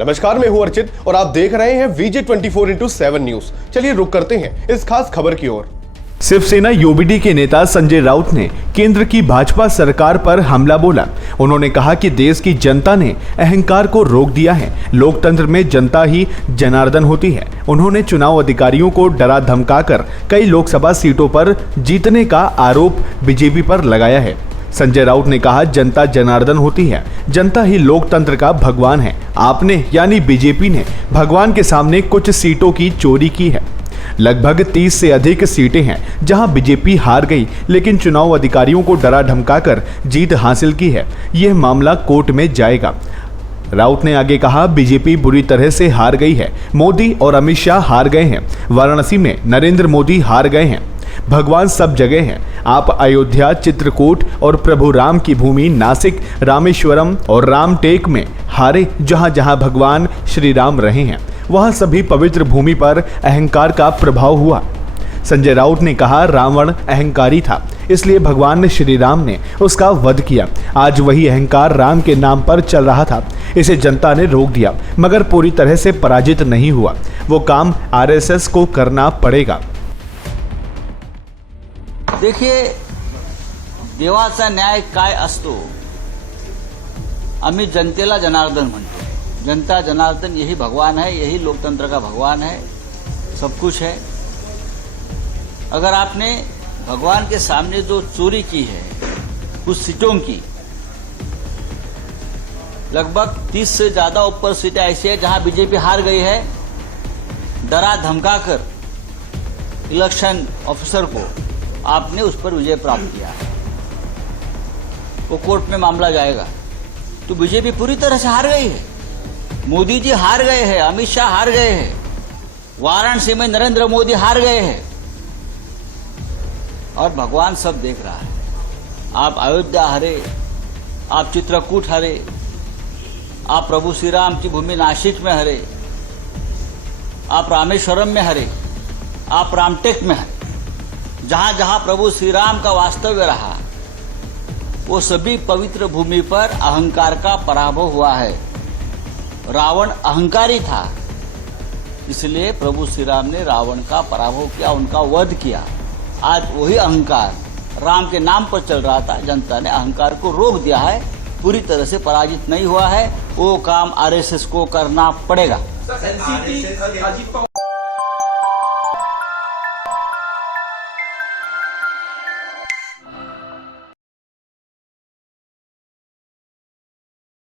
नमस्कार, मैं हूं अर्चित और आप देख रहे हैं VJ 24/7 न्यूज। चलिए रुक करते हैं इस खास खबर की ओर। शिवसेना यूबीडी के नेता संजय राउत ने केंद्र की भाजपा सरकार पर हमला बोला। उन्होंने कहा कि देश की जनता ने अहंकार को रोक दिया है। लोकतंत्र में जनता ही जनार्दन होती है। उन्होंने चुनाव अधिकारियों को डरा धमकाकर कई लोकसभा सीटों पर जीतने का आरोप बीजेपी पर लगाया है। संजय राउत ने कहा, जनता जनार्दन होती है, जनता ही लोकतंत्र का भगवान है। आपने यानी बीजेपी ने भगवान के सामने कुछ सीटों की चोरी की है। लगभग 30 से अधिक सीटें हैं जहां बीजेपी हार गई, लेकिन चुनाव अधिकारियों को डरा धमकाकर जीत हासिल की है। यह मामला कोर्ट में जाएगा। राउत ने आगे कहा, बीजेपी बुरी तरह से हार गई है। मोदी और अमित शाह हार गए हैं। वाराणसी में नरेंद्र मोदी हार गए हैं। भगवान सब जगह हैं। आप अयोध्या, चित्रकूट और प्रभु राम की भूमि नासिक, रामेश्वरम और रामटेक में हारे। जहां जहां भगवान श्री राम रहे हैं वहां सभी पवित्र भूमि पर अहंकार का प्रभाव हुआ। संजय राउत ने कहा, रावण अहंकारी था, इसलिए भगवान श्री राम ने उसका वध किया। आज वही अहंकार राम के नाम पर चल रहा था। इसे जनता ने रोक दिया, मगर पूरी तरह से पराजित नहीं हुआ। वो काम आरएसएस को करना पड़ेगा। देखिए, देवाचा न्याय काय असतो आम्ही जनतेला जनार्दन म्हणतो। जनता जनार्दन यही भगवान है, यही लोकतंत्र का भगवान है, सब कुछ है। अगर आपने भगवान के सामने जो चोरी की है कुछ सीटों की, लगभग 30 से ज्यादा ऊपर सीटें ऐसी है जहां बीजेपी हार गई है। डरा धमकाकर इलेक्शन ऑफिसर को आपने उस पर विजय प्राप्त किया है। वो कोर्ट में मामला जाएगा। तो बीजेपी पूरी तरह से हार गई है। मोदी जी हार गए हैं, अमित शाह हार गए हैं, वाराणसी में नरेंद्र मोदी हार गए हैं और भगवान सब देख रहा है। आप अयोध्या हारे, आप चित्रकूट हारे, आप प्रभु श्री राम की भूमि नासिक में हारे, आप रामेश्वरम में हारे, आप रामटेक में हारे। जहां जहां प्रभु श्री राम का वास्तव्य रहा वो सभी पवित्र भूमि पर अहंकार का पराभव हुआ है। रावण अहंकारी था, इसलिए प्रभु श्री राम ने रावण का पराभव किया, उनका वध किया। आज वही अहंकार राम के नाम पर चल रहा था। जनता ने अहंकार को रोक दिया है, पूरी तरह से पराजित नहीं हुआ है। वो काम आरएसएस को करना पड़ेगा।